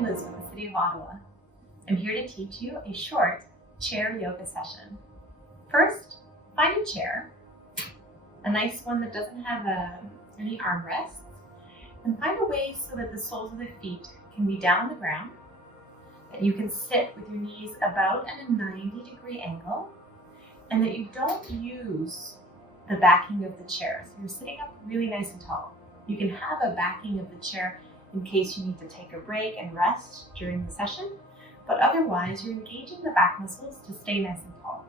I'm Liz with the City of Ottawa. I'm here to teach you a short chair yoga session. First, find a chair, a nice one that doesn't have any armrests, and find a way so that the soles of the feet can be down on the ground, that you can sit with your knees about at a 90-degree angle, and that you don't use the backing of the chair. So you're sitting up really nice and tall. You can have a backing of the chair in case you need to take a break and rest during the session, but otherwise you're engaging the back muscles to stay nice and tall.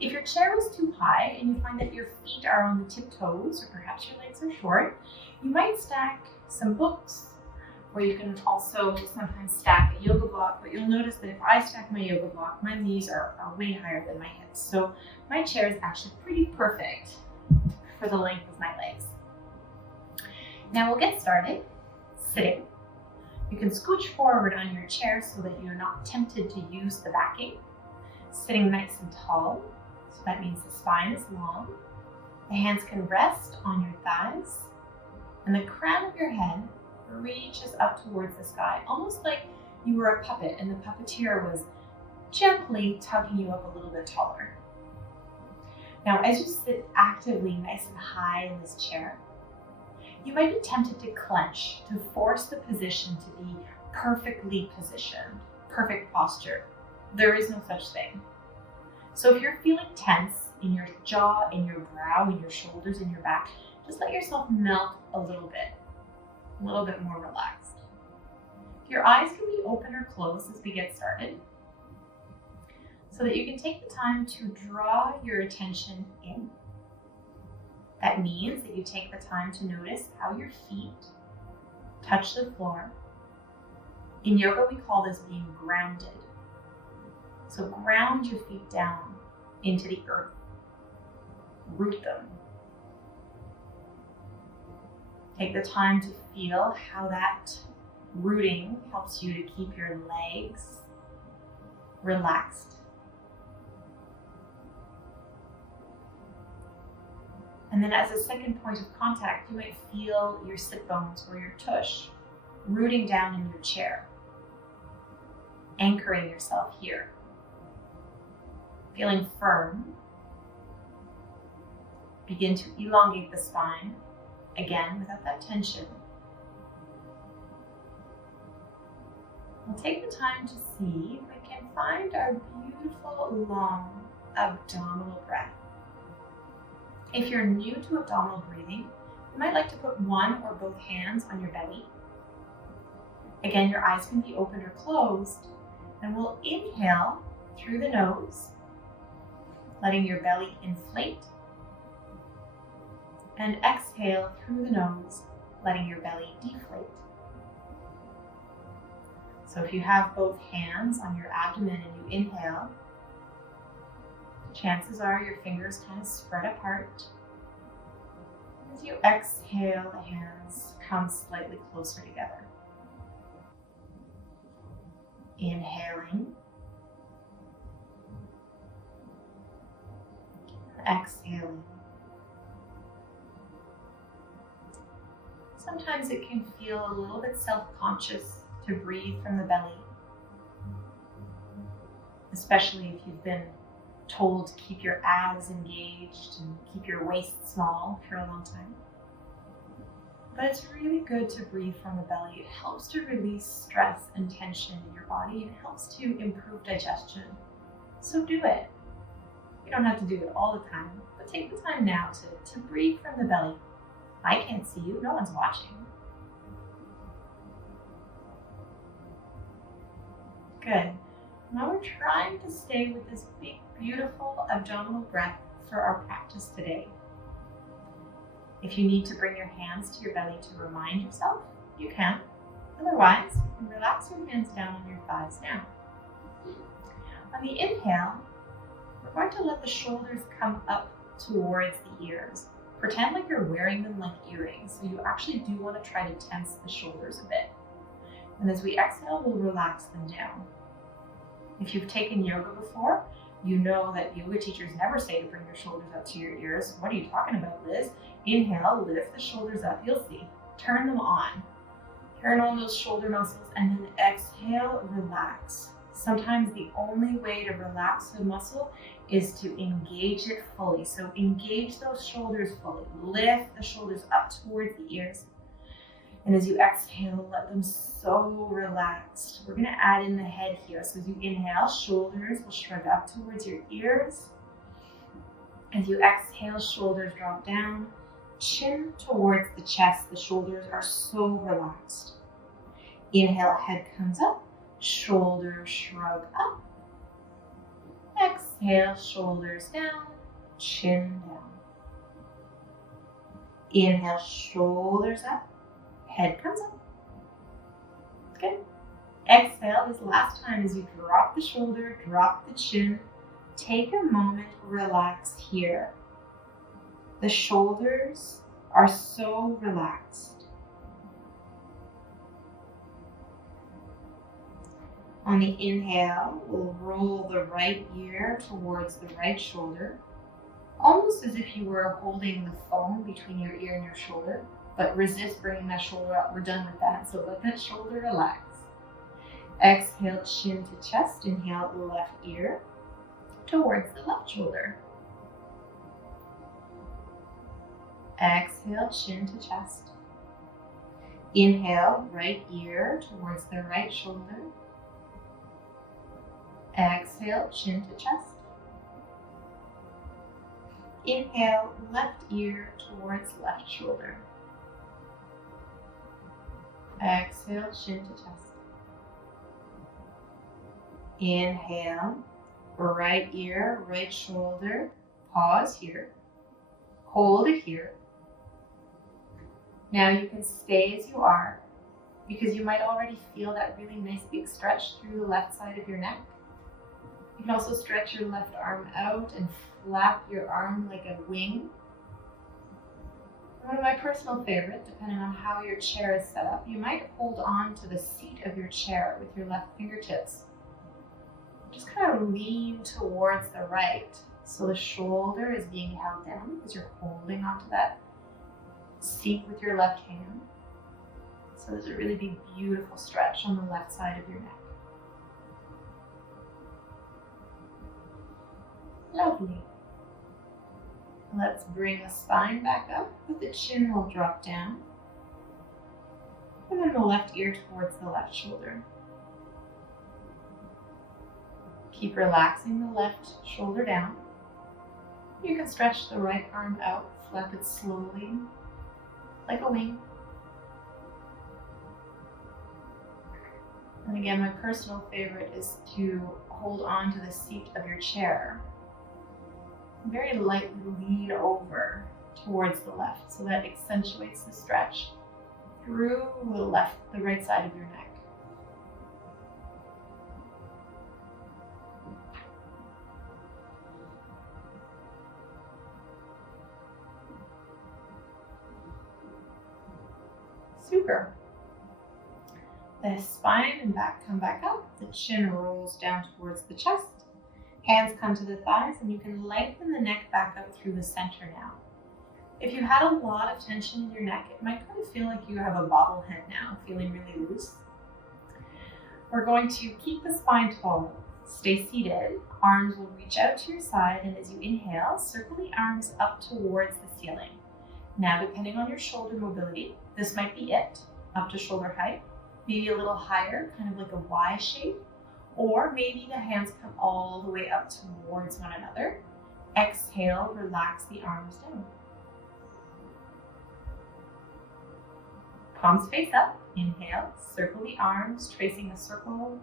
If your chair is too high and you find that your feet are on the tiptoes, or perhaps your legs are short, you might stack some books, or you can also sometimes stack a yoga block, but you'll notice that if I stack my yoga block, my knees are way higher than my hips. So my chair is actually pretty perfect for the length of my legs. Now we'll get started sitting. You can scooch forward on your chair so that you're not tempted to use the backing. Sitting nice and tall, so that means the spine is long. The hands can rest on your thighs, and the crown of your head reaches up towards the sky, almost like you were a puppet and the puppeteer was gently tugging you up a little bit taller. Now, as you sit actively nice and high in this chair, you might be tempted to clench, to force the position to be perfectly positioned, perfect posture. There is no such thing. So if you're feeling tense in your jaw, in your brow, in your shoulders, in your back, just let yourself melt a little bit more relaxed. Your eyes can be open or closed as we get started, so that you can take the time to draw your attention in. That means that you take the time to notice how your feet touch the floor. In yoga, we call this being grounded. So ground your feet down into the earth. Root them. Take the time to feel how that rooting helps you to keep your legs relaxed. And then as a second point of contact, you might feel your sit bones or your tush rooting down in your chair, anchoring yourself here, feeling firm. Begin to elongate the spine, again without that tension. We'll take the time to see if we can find our beautiful long abdominal breath. If you're new to abdominal breathing, you might like to put one or both hands on your belly. Again, your eyes can be open or closed, and we'll inhale through the nose, letting your belly inflate, and exhale through the nose, letting your belly deflate. So if you have both hands on your abdomen and you inhale, chances are your fingers kind of spread apart. As you exhale, the hands come slightly closer together. Inhaling. Exhaling. Sometimes it can feel a little bit self-conscious to breathe from the belly, especially if you've been told to keep your abs engaged and keep your waist small for a long time. But it's really good to breathe from the belly. It helps to release stress and tension in your body, and it helps to improve digestion. So do it. You don't have to do it all the time, but take the time now to breathe from the belly. I can't see you, no one's watching. Good. Now we're trying to stay with this big, beautiful abdominal breath for our practice today. If you need to bring your hands to your belly to remind yourself, you can. Otherwise, you can relax your hands down on your thighs now. On the inhale, we're going to let the shoulders come up towards the ears. Pretend like you're wearing them like earrings, so you actually do want to try to tense the shoulders a bit. And as we exhale, we'll relax them down. If you've taken yoga before, you know that yoga teachers never say to bring your shoulders up to your ears. What are you talking about, Liz? Inhale, lift the shoulders up. You'll see. Turn them on. Turn on those shoulder muscles and then exhale, relax. Sometimes the only way to relax a muscle is to engage it fully. So engage those shoulders fully. Lift the shoulders up towards the ears. And as you exhale, let them so relaxed. We're going to add in the head here. So as you inhale, shoulders will shrug up towards your ears. As you exhale, shoulders drop down. Chin towards the chest. The shoulders are so relaxed. Inhale, head comes up. Shoulders shrug up. Exhale, shoulders down. Chin down. Inhale, shoulders up. Head comes up. Good. Exhale, this last time as you drop the shoulder, drop the chin. Take a moment, relax here. The shoulders are so relaxed. On the inhale, we'll roll the right ear towards the right shoulder, almost as if you were holding the phone between your ear and your shoulder, but resist bringing that shoulder up. We're done with that, so let that shoulder relax. Exhale, chin to chest. Inhale, left ear towards the left shoulder. Exhale, chin to chest. Inhale, right ear towards the right shoulder. Exhale, chin to chest. Inhale, left ear towards left shoulder. Exhale, chin to chest. Inhale, right ear, right shoulder. Pause here. Hold it here. Now you can stay as you are because you might already feel that really nice big stretch through the left side of your neck. You can also stretch your left arm out and flap your arm like a wing. One of my personal favorites, depending on how your chair is set up, you might hold on to the seat of your chair with your left fingertips. Just kind of lean towards the right. So the shoulder is being held down because you're holding onto that seat with your left hand. So there's a really big, beautiful stretch on the left side of your neck. Lovely. Let's bring the spine back up, but the chin will drop down. And then the left ear towards the left shoulder. Keep relaxing the left shoulder down. You can stretch the right arm out, flap it slowly, like a wing. And again, my personal favorite is to hold on to the seat of your chair. Very lightly lean over towards the left, so that accentuates the stretch through the right side of your neck. Super. The spine and back come back up. The chin rolls down towards the chest. Hands come to the thighs, and you can lengthen the neck back up through the center now. If you had a lot of tension in your neck, it might kind of feel like you have a bobblehead now, feeling really loose. We're going to keep the spine tall. Stay seated. Arms will reach out to your side, and as you inhale, circle the arms up towards the ceiling. Now, depending on your shoulder mobility, this might be it, up to shoulder height, maybe a little higher, kind of like a Y shape, or maybe the hands come all the way up towards one another. Exhale, relax the arms down. Palms face up. Inhale, circle the arms, tracing a circle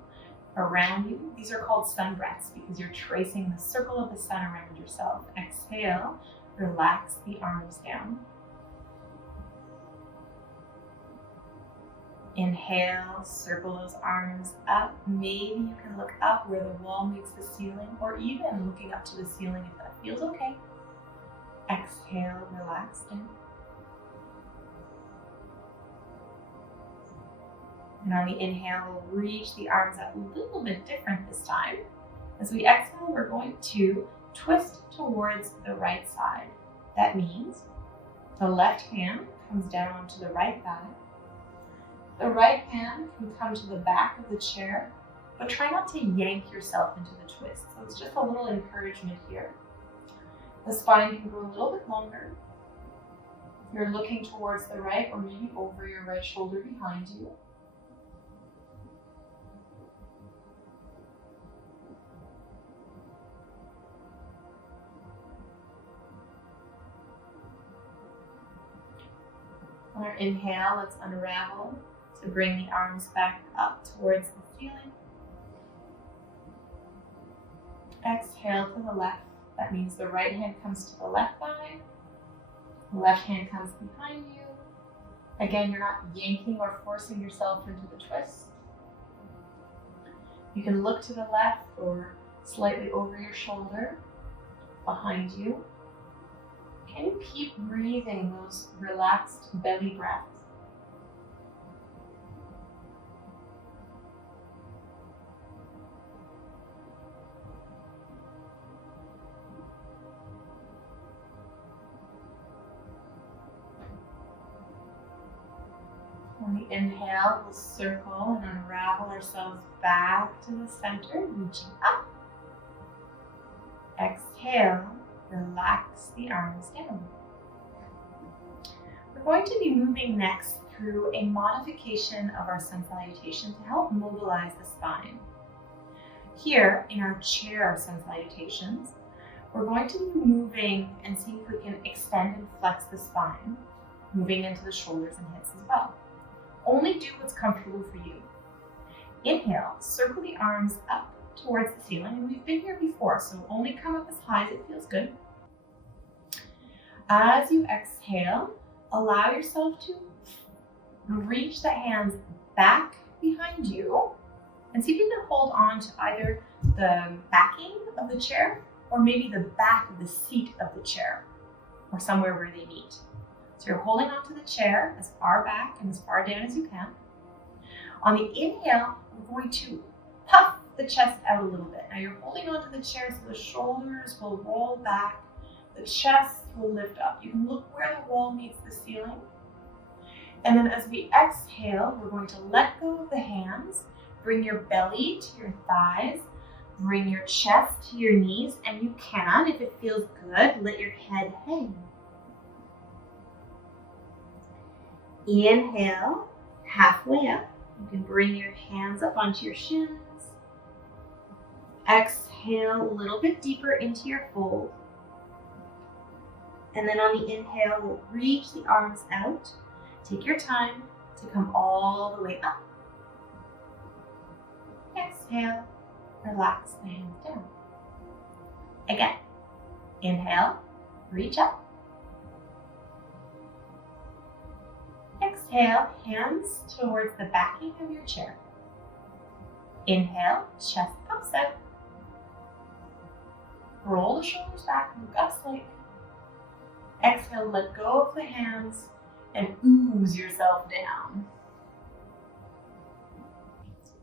around you. These are called sun breaths because you're tracing the circle of the sun around yourself. Exhale, relax the arms down. Inhale, circle those arms up. Maybe you can look up where the wall meets the ceiling, or even looking up to the ceiling if that feels okay. Exhale, relax down. And on the inhale, we'll reach the arms up a little bit different this time. As we exhale, we're going to twist towards the right side. That means the left hand comes down onto the right thigh. The right hand can come to the back of the chair, but try not to yank yourself into the twist. So it's just a little encouragement here. The spine can go a little bit longer. You're looking towards the right or maybe over your right shoulder behind you. On our inhale, let's unravel to bring the arms back up towards the ceiling. Exhale to the left. That means the right hand comes to the left thigh. The left hand comes behind you. Again, you're not yanking or forcing yourself into the twist. You can look to the left or slightly over your shoulder, behind you. Can you keep breathing those relaxed belly breaths? On the inhale, we'll circle and unravel ourselves back to the center, reaching up. Exhale, relax the arms down. We're going to be moving next through a modification of our sun salutation to help mobilize the spine. Here in our chair of sun salutations, we're going to be moving and seeing if we can extend and flex the spine, moving into the shoulders and hips as well. Only do what's comfortable for you. Inhale, circle the arms up towards the ceiling, and we've been here before, so only come up as high as it feels good. As you exhale, allow yourself to reach the hands back behind you and see if you can hold on to either the backing of the chair or maybe the back of the seat of the chair or somewhere where they meet. So you're holding onto the chair as far back and as far down as you can. On the inhale, we're going to puff the chest out a little bit. Now you're holding onto the chair so the shoulders will roll back, the chest will lift up. You can look where the wall meets the ceiling. And then as we exhale, we're going to let go of the hands, bring your belly to your thighs, bring your chest to your knees, and you can, if it feels good, let your head hang. Inhale, halfway up. You can bring your hands up onto your shins. Exhale a little bit deeper into your fold. And then on the inhale, we'll reach the arms out. Take your time to come all the way up. Exhale, relax the hands down. Again, inhale, reach up. Exhale, hands towards the backing of your chair. Inhale, chest puffs out. Roll the shoulders back, look up slightly. Exhale, let go of the hands and ooze yourself down.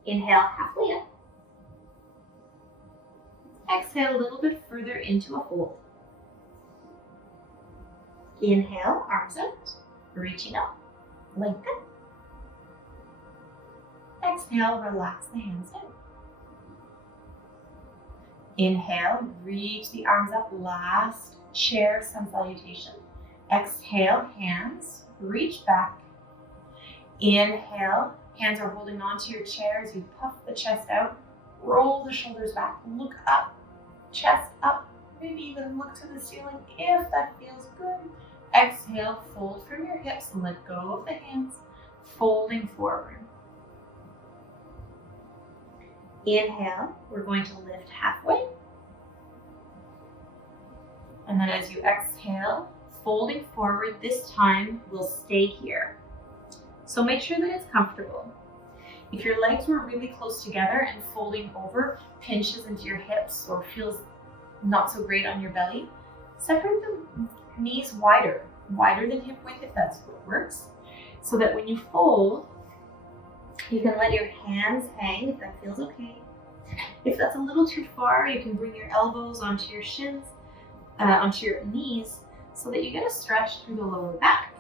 Inhale, halfway up. Exhale a little bit further into a fold. Inhale, arms out, reaching up. Lengthen. Exhale, relax the hands down. Inhale, reach the arms up, last chair sun salutation. Exhale, hands, reach back. Inhale, hands are holding onto your chair as you puff the chest out. Roll the shoulders back, look up, chest up, maybe even look to the ceiling if that feels good. Exhale, fold from your hips, let go of the hands, folding forward. Inhale, we're going to lift halfway. And then as you exhale, folding forward, this time we'll stay here. So make sure that it's comfortable. If your legs were really close together and folding over pinches into your hips or feels not so great on your belly, separate the knees wider than hip width if that's what works, so that when you fold, you can let your hands hang if that feels okay. If that's a little too far, you can bring your elbows onto your shins, onto your knees, so that you get a stretch through the lower back.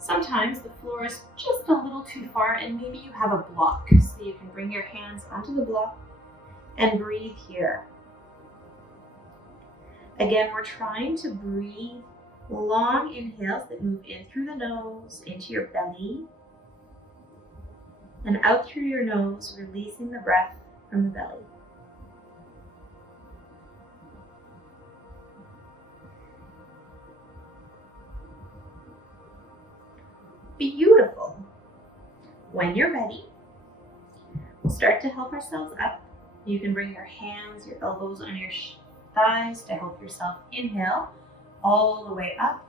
Sometimes the floor is just a little too far and maybe you have a block. So you can bring your hands onto the block and breathe here. Again, we're trying to breathe long inhales that move in through the nose, into your belly, and out through your nose, releasing the breath from the belly. Beautiful. When you're ready, we'll start to help ourselves up. You can bring your hands, your elbows on your thighs to help yourself inhale all the way up.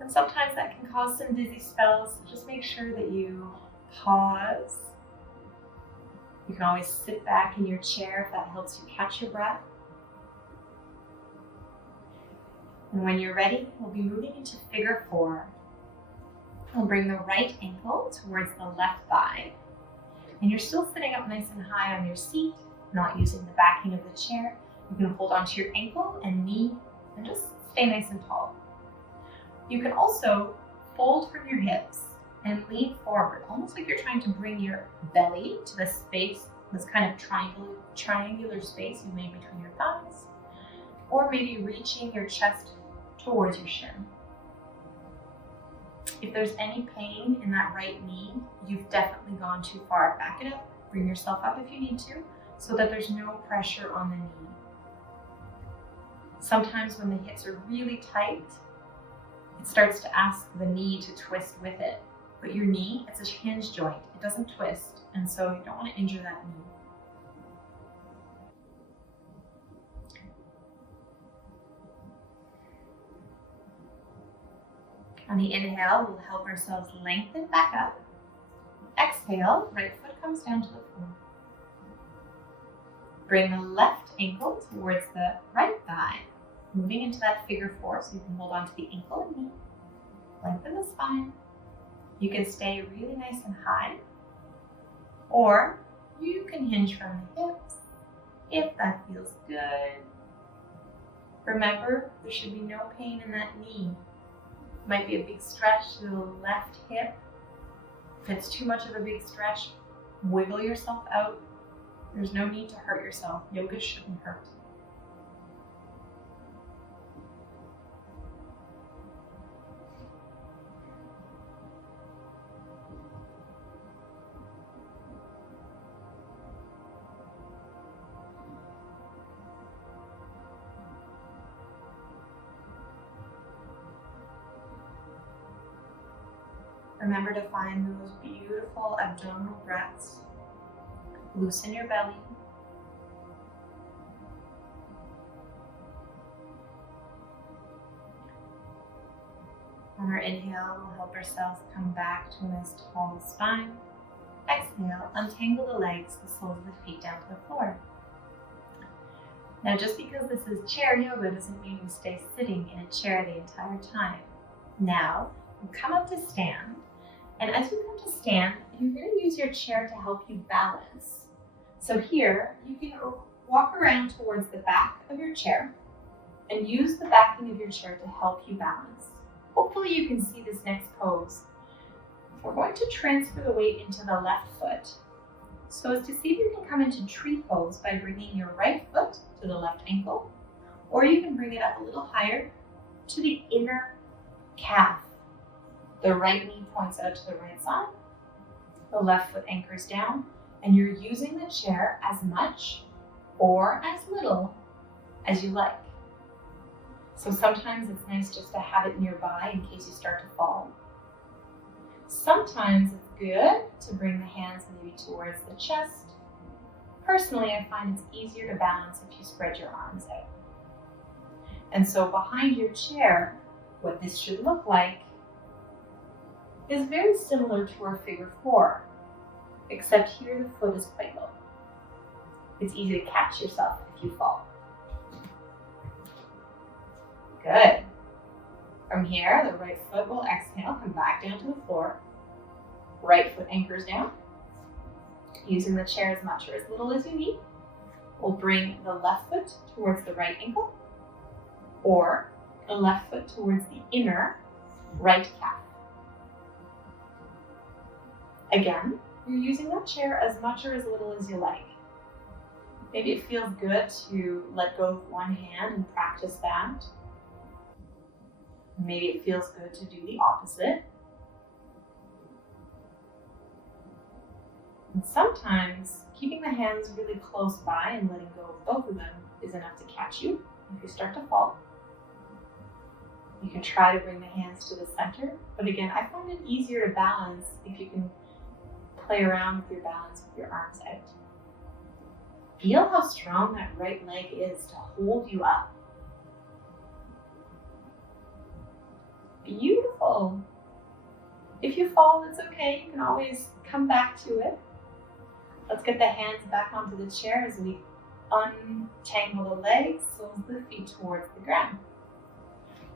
And sometimes that can cause some dizzy spells, so just make sure that you pause. You can always sit back in your chair if that helps you catch your breath. And when you're ready, we'll be moving into figure 4. We'll bring the right ankle towards the left thigh. And you're still sitting up nice and high on your seat, not using the backing of the chair. You can hold onto your ankle and knee and just stay nice and tall. You can also fold from your hips and lean forward, almost like you're trying to bring your belly to the space, this kind of triangular space you made between your thighs, or maybe reaching your chest towards your shin. If there's any pain in that right knee, you've definitely gone too far. Back it up, bring yourself up if you need to, so that there's no pressure on the knee. Sometimes when the hips are really tight, it starts to ask the knee to twist with it. But your knee, it's a hinge joint. It doesn't twist, and so you don't want to injure that knee. On the inhale, we'll help ourselves lengthen back up. Exhale, right foot comes down to the floor. Bring the left ankle towards the right thigh, moving into that figure 4 so you can hold on to the ankle and knee. Lengthen the spine. You can stay really nice and high, or you can hinge from the hips if that feels good. Remember, there should be no pain in that knee. Might be a big stretch to the left hip. If it's too much of a big stretch, wiggle yourself out. There's no need to hurt yourself. Yoga shouldn't hurt. Remember to find those beautiful abdominal breaths. Loosen your belly. On our inhale, we'll help ourselves come back to a nice tall spine. Exhale, untangle the legs, the soles of the feet down to the floor. Now, just because this is chair yoga doesn't mean we stay sitting in a chair the entire time. Now, we'll come up to stand. And as you come to stand, you're going to use your chair to help you balance. So here, you can walk around towards the back of your chair and use the backing of your chair to help you balance. Hopefully you can see this next pose. We're going to transfer the weight into the left foot, so as to see if you can come into tree pose by bringing your right foot to the left ankle, or you can bring it up a little higher to the inner calf. The right knee points out to the right side, the left foot anchors down, and you're using the chair as much or as little as you like. So sometimes it's nice just to have it nearby in case you start to fall. Sometimes it's good to bring the hands maybe towards the chest. Personally, I find it's easier to balance if you spread your arms out. And so behind your chair, what this should look like is very similar to our figure 4, except here the foot is quite low. It's easy to catch yourself if you fall. Good. From here, the right foot will exhale, come back down to the floor. Right foot anchors down. Using the chair as much or as little as you need. We'll bring the left foot towards the right ankle, or the left foot towards the inner right calf. Again, you're using that chair as much or as little as you like. Maybe it feels good to let go of one hand and practice that. Maybe it feels good to do the opposite. And sometimes keeping the hands really close by and letting go of both of them is enough to catch you if you start to fall. You can try to bring the hands to the center, but again, I find it easier to balance if you can play around with your balance with your arms out. Feel how strong that right leg is to hold you up. Beautiful. If you fall, it's okay. You can always come back to it. Let's get the hands back onto the chair as we untangle the legs, soles of the feet towards the ground.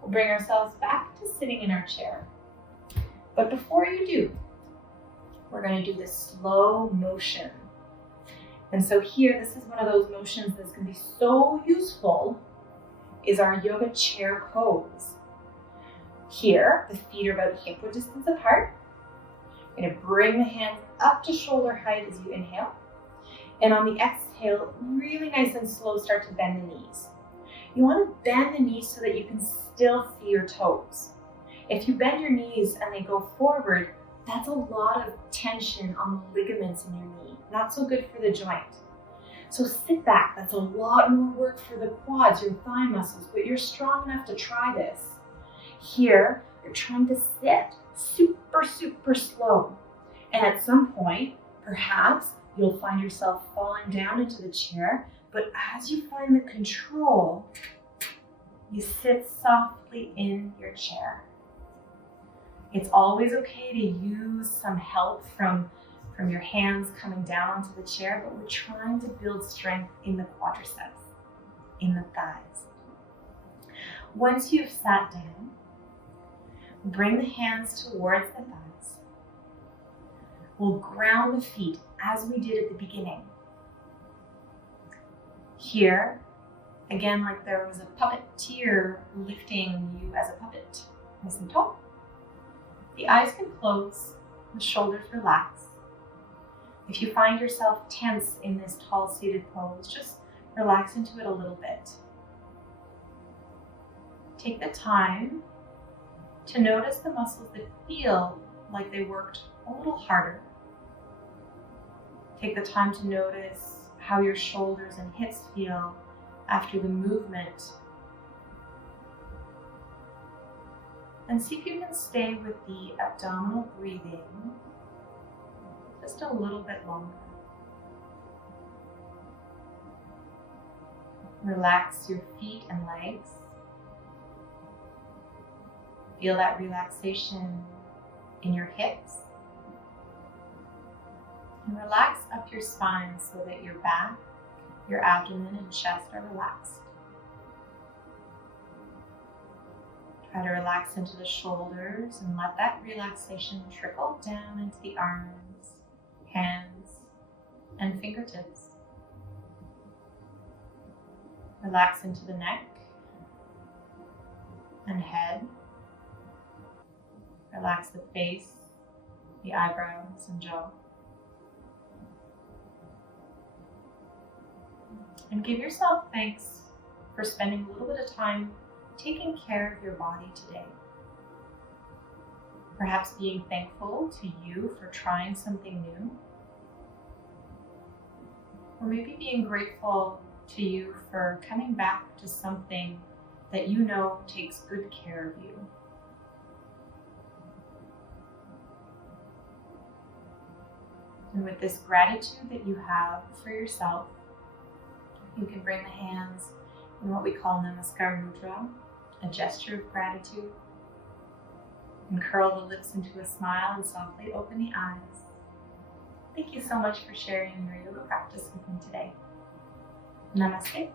We'll bring ourselves back to sitting in our chair. But before you do, we're going to do this slow motion. And so here, this is one of those motions that's going to be so useful, is our yoga chair pose. Here, the feet are about hip width distance apart. You're going to bring the hands up to shoulder height as you inhale. And on the exhale, really nice and slow, start to bend the knees. You want to bend the knees so that you can still see your toes. If you bend your knees and they go forward, that's a lot of tension on the ligaments in your knee. Not so good for the joint. So sit back. That's a lot more work for the quads, your thigh muscles, but you're strong enough to try this. Here, you're trying to sit super, super slow. And at some point, perhaps you'll find yourself falling down into the chair, but as you find the control, you sit softly in your chair. It's always okay to use some help from your hands coming down onto the chair, but we're trying to build strength in the quadriceps, in the thighs. Once you've sat down, bring the hands towards the thighs. We'll ground the feet as we did at the beginning. Here, again, like there was a puppeteer lifting you as a puppet. Nice and tall. The eyes can close, the shoulders relax. If you find yourself tense in this tall seated pose, just relax into it a little bit. Take the time to notice the muscles that feel like they worked a little harder. Take the time to notice how your shoulders and hips feel after the movement. And see if you can stay with the abdominal breathing just a little bit longer. Relax your feet and legs. Feel that relaxation in your hips. And relax up your spine so that your back, your abdomen, and chest are relaxed. Try to relax into the shoulders and let that relaxation trickle down into the arms, hands, and fingertips. Relax into the neck and head. Relax the face, the eyebrows, and jaw. And give yourself thanks for spending a little bit of time taking care of your body today. Perhaps being thankful to you for trying something new. Or maybe being grateful to you for coming back to something that you know takes good care of you. And with this gratitude that you have for yourself, you can bring the hands in what we call Namaskar Mudra, a gesture of gratitude, and curl the lips into a smile and softly open the eyes. Thank you so much for sharing your yoga practice with me today. Namaste.